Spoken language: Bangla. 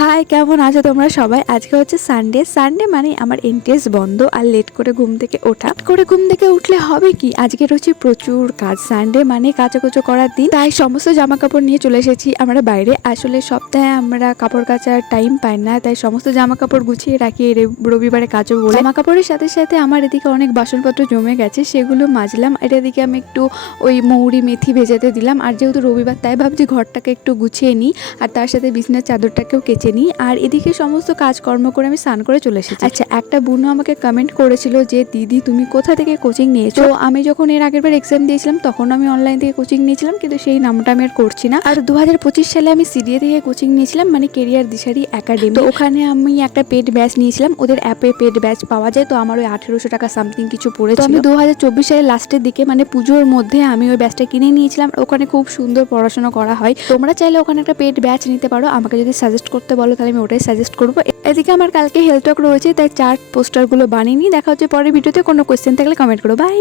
হাই, কেমন আছো তোমরা সবাই? আজকে হচ্ছে সানডে মানে আমার এনটিএস বন্ধ আর লেট করে ঘুম থেকে ওঠা। করে ঘুম থেকে উঠলে হবে কি, আজকে হচ্ছে প্রচুর কাজ। সানডে মানে কাচাকুচো করার দিন, তাই সমস্ত জামা কাপড় নিয়ে চলে এসেছি আমরা বাইরে। আসলে সপ্তাহে আমরা কাপড় কাচার টাইম পাই না, তাই সমস্ত জামা কাপড় গুছিয়ে রাখি রবিবারে কাচবো বলে। জামা কাপড়ের সাথে সাথে আমার এদিকে অনেক বাসনপত্র জমে গেছে, সেগুলো মাজলাম। আর এদিকে আমি একটু ওই মৌরি মেথি ভেজাতে দিলাম। আর যেহেতু রবিবার, তাই ভাবছি ঘরটাকে একটু গুছিয়ে নিই আর তার সাথে বিছানার চাদরটাকেও কেচে নিই। আর এদিকে সমস্ত কাজকর্ম করে আমি স্নান করে চলে এসেছি। আচ্ছা, একটা বোনও আমাকে কমেন্ট করেছিল যে দিদি তুমি কোথা থেকে কোচিং নিয়েছো। আমি যখন এর আগের বার এক্সাম দিয়েছিলাম তখন আমি অনলাইন থেকে কোচিং নিয়েছিলাম, কিন্তু সেই নামটা আমি আর করছি না। আর 2025 সালে আমি সিডিএ থেকে কোচিং নিয়েছিলাম, মানে কেরিয়ার দিশারি একাডেমি। তো ওখানে আমি একটা পেড ব্যাচ নিয়েছিলাম, ওদের অ্যাপে পেড ব্যাচ পাওয়া যায়। তো আমার ওই 1800 টাকা সামথিং কিছু পড়েছিল। আমি 2024 সালের লাস্টের দিকে মানে পুজোর মধ্যে আমি ওই ব্যাচটা কিনে নিয়েছিলাম। ওখানে খুব সুন্দর পড়াশোনা করা হয়। তোমরা চাইলে ওখানে একটা পেড ব্যাচ নিতে পারো। আমাকে যদি সাজেস্ট করতে বলো তাহলে আমি ওটাই সাজেস্ট করবো। এদিকে আমার কালকে হেলথ টক রয়েছে, তাই চার্ট পোস্টারগুলো বানিয়ে নিই। দেখা হচ্ছে পরের ভিডিওতে। কোনো কোয়েশ্চেন থাকলে কমেন্ট করো। বাই।